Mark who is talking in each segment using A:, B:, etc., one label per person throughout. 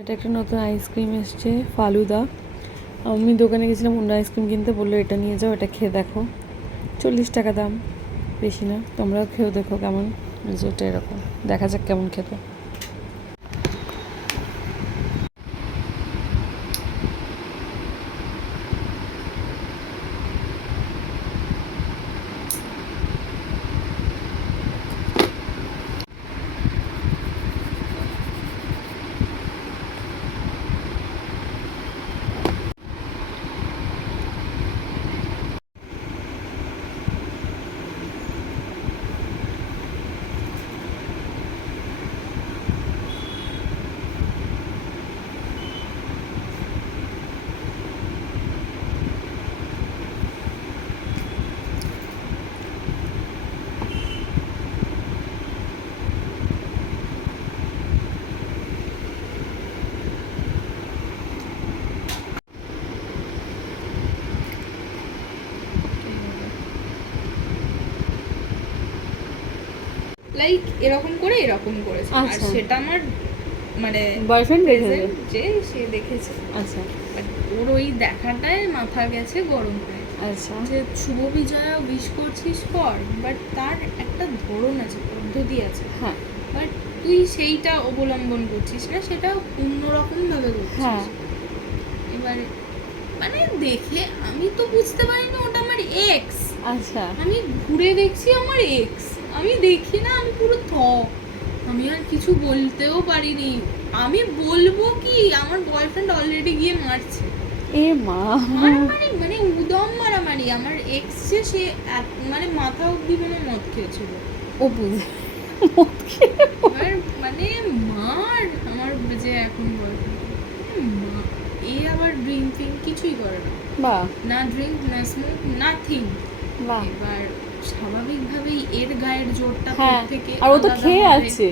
A: এটা একটা নতুন আইসক্রিম এসছে, ফালুদা। আমি দোকানে গেছিলাম, অন্য আইসক্রিম কিনতে, বলল, এটা নিয়ে যাও, এটা খেয়ে দেখো। চল্লিশ টাকা দাম, বেশি না। তোমরাও খেয়েও দেখো কেমন। রিজোর্টটা এরকম, দেখা যাক কেমন খেতে।
B: লাইক এরকম করে এরকম করেছে। আর
A: আচ্ছা।
B: সেটা আমার মানে
A: বয়ফ্রেন্ড দেখেছে?
B: যে সে দেখেছে।
A: আচ্ছা।
B: ওর ওই দেখাটায় মাথা গেছে গরম হয়ে।
A: আচ্ছা।
B: যে শুভ বিজয়া উইশ করছিস কর বাট তার একটা ধরন আছে পদ্ধতি আছে।
A: হ্যাঁ।
B: বাট তুই সেইটা অবলম্বন করছিস না সেটা অন্যরকম ভাবে করছিস।
A: হ্যাঁ।
B: এবার মানে দেখে আমি তো বুঝতে পারিনি ওটা আমার এক্স
A: আচ্ছা।
B: আমি ঘুরে দেখছি আমার এক্স আমি দেখি না আমি পুরো থ আমি আর কিছু বলতেও পারিনি। আমি বলব কি আমার বয়ফ্রেন্ড অলরেডি গিয়ে মারছে।
A: এ মা।
B: মারামারি মানে উদম মারামারি। আমার এক্স যে সে মানে মাথা অব্দি মানে মদ খেয়েছিল।
A: ও বুঝে
B: এবার মানে মার আমার যে এখন বয়ফ্রেন্ড এ আবার ড্রিঙ্ক ফিঙ্ক কিছুই করে না। না ড্রিঙ্ক না স্মোক নাথিং
A: বাহ।
B: এবার স্বাভাবিকভাবেই এর গায়ের জোরটা
A: হ্যাঁ
B: থেকে
A: আর ও তো খেয়ে আছে।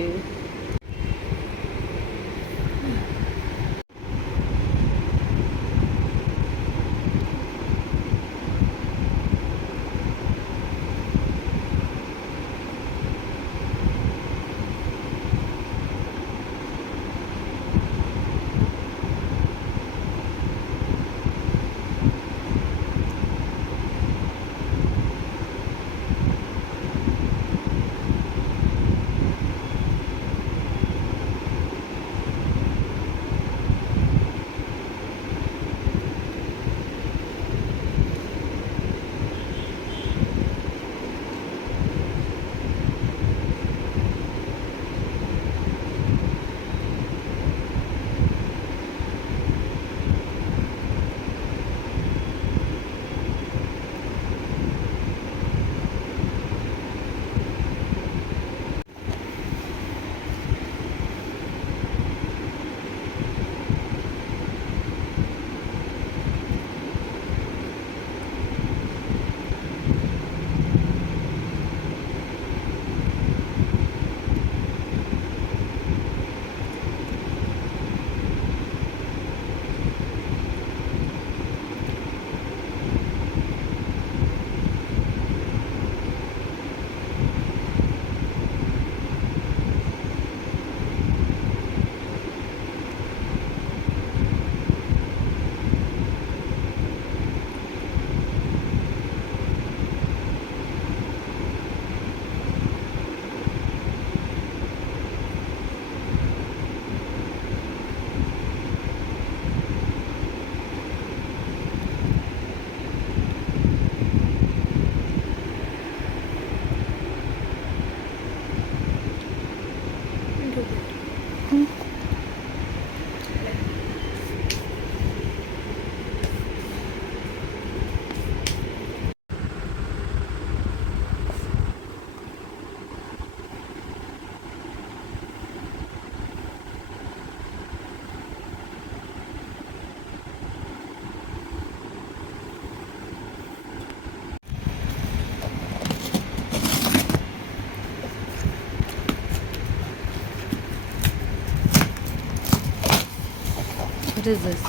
A: আছে জাস্ট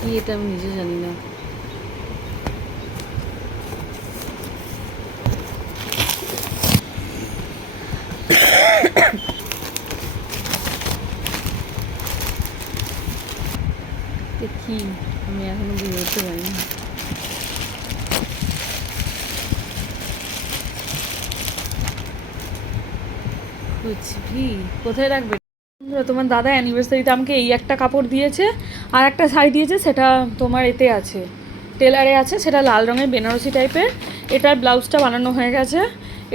A: কি এটা আমি নিজে জানি না। আমি এখনও বুঝতে পারি না কোথায় রাখবে? তোমার দাদা অ্যানিভার্সারিতে আমাকে এই একটা কাপড় দিয়েছে আর একটা শাড়ি দিয়েছে সেটা তোমার এতে আছে। টেলারে আছে সেটা লাল রঙের বেনারসি টাইপের। এটার ব্লাউজটা বানানো হয়ে গেছে।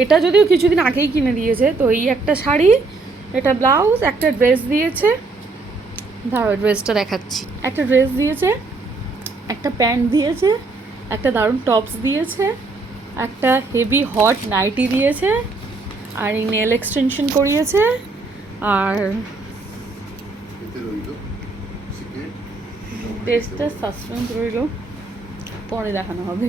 A: এটা যদিও কিছুদিন আগেই কিনে দিয়েছে তো এই একটা শাড়ি এটা ব্লাউজ একটা ড্রেস দিয়েছে। দাঁড়াও ড্রেসটা দেখাচ্ছি। একটা ড্রেস দিয়েছে একটা প্যান্ট দিয়েছে একটা দারুণ টপস দিয়েছে একটা হেভি হট নাইটি দিয়েছে আর এই নেল এক্সটেনশন করিয়েছে। আর টেস্টটা সাসপেন্স রইল পরে দেখানো হবে।